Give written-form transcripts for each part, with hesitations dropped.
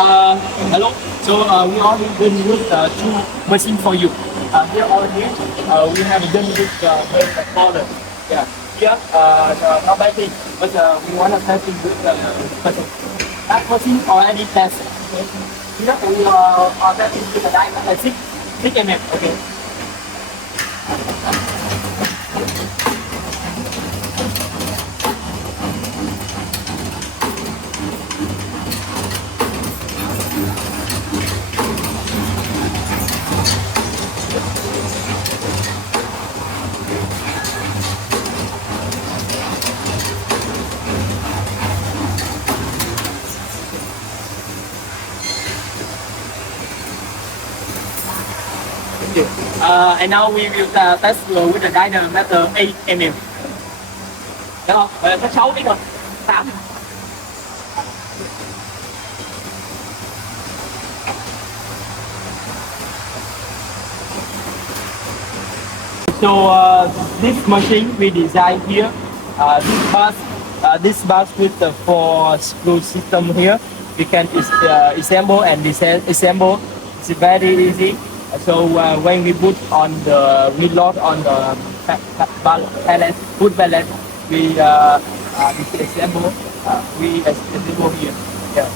Hello. So we already done with two machines for you. Here already we have done with the folder. Yeah. Here not bad thing, but we want to test it with the machine. That machine already tested. Okay. Here we are testing with the diameter 6 mm. Okay. And now we will test with the diameter 8 mm. Được không? Có 6 ít rồi. 8. So this machine we designed here. This bus with the 4 screw system here. We can assemble and disassemble. It's very easy. So when we put on the reload on the pallet, food pallet, we assemble. We assemble here. Yeah.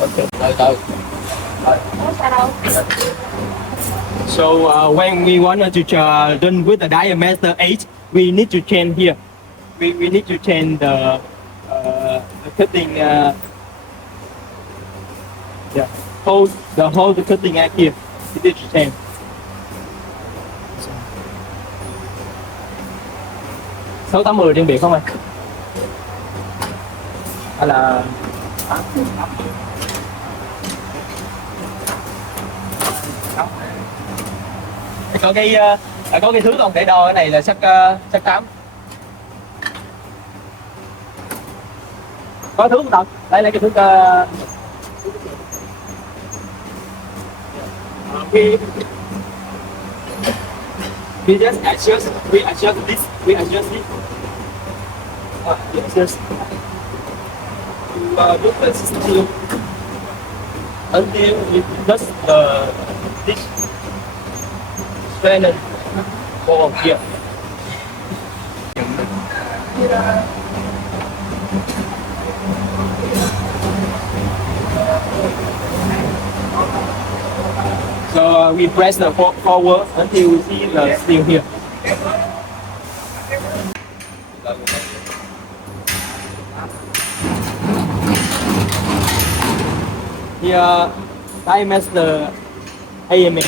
Okay. So when we wanted to done with the diameter 8, we need to change here. We need to change the cutting. Yeah. Hold the cutting at here. We need to change. Sáu tám 10 trên biển không anh? Hay là có cái thứ không để đo cái này là sắc 8. Có thứ không Tật? Đây là cái thứ we just adjust this. We adjust it. Just to put the system until it does this straighten ball here. So we press the forward until we see the steel here. Here, diameter 8 mm.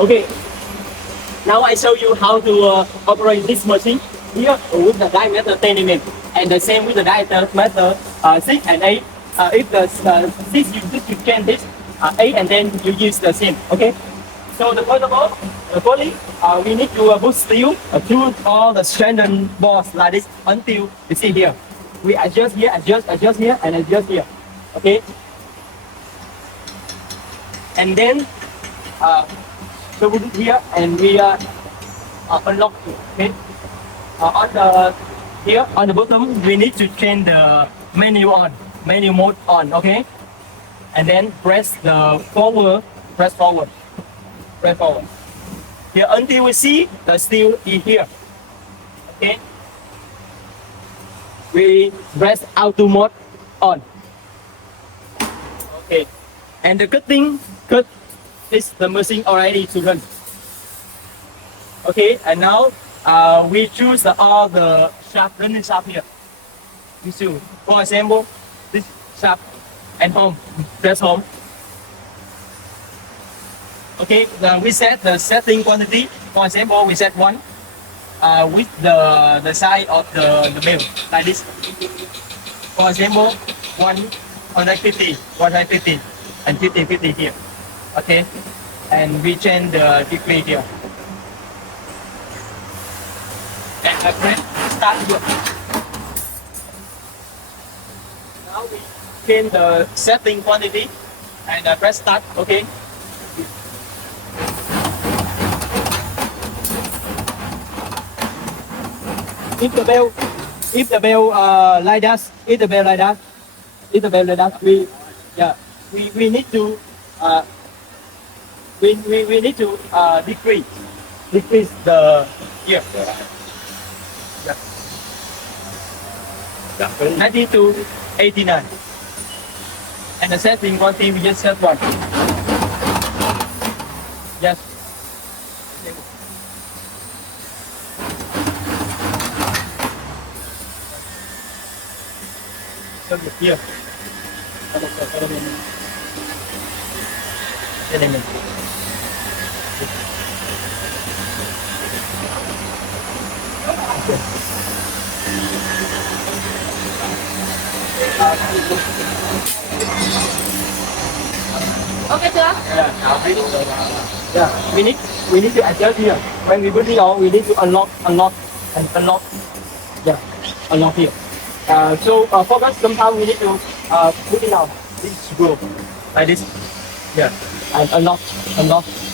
Okay. Now I show you how to operate this machine here with the diameter 10 mm, and the same with the diameter 6 and 8. If the 6 you change this 8 and then you use the same. Okay. So the poly, we need to put steel through all the stranded balls like this until you see here. We adjust here, adjust here, and adjust here. Okay. And then so we do here and we unlock it. Okay. On the bottom we need to change the menu mode on. Okay. And then press the forward. Here until we see the steel is here. Okay. We press auto mode on. Okay. And the cut is the machine already to run. Okay, and now We choose all the shaft, running shaft here. We choose. For example, this shaft and home. Press home. Okay, we set the setting quantity. For example, we set one with the size of the bell like this. For example, 150, 150, and 50, 50 here. Okay, and we change the degree here. And I press start here. Now we change the setting quantity and I press start. Okay. If the bell, like that, if the bell like that, we, yeah, we need to, we need to decrease the here. Yeah. 90 to 89. And the setting quantity we just set one. Yes. Here. Element. Okay chưa? Yeah, we need to adjust here. When we put it on, we need to unlock, and unlock. Yeah, unlock here. So focus. Sometimes we need to put it on this screw like this. Yeah, and unlock.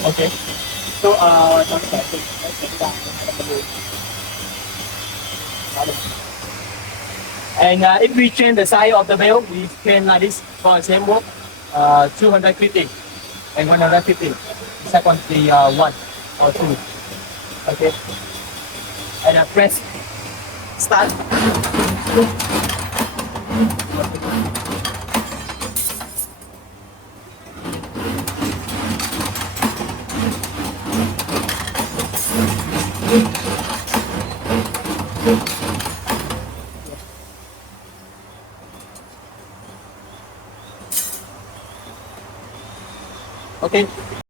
Okay. So and if we change the size of the bell, we can like this. For example, 250 and 150. Second, the 1 or 2. Okay. And press start. Okay.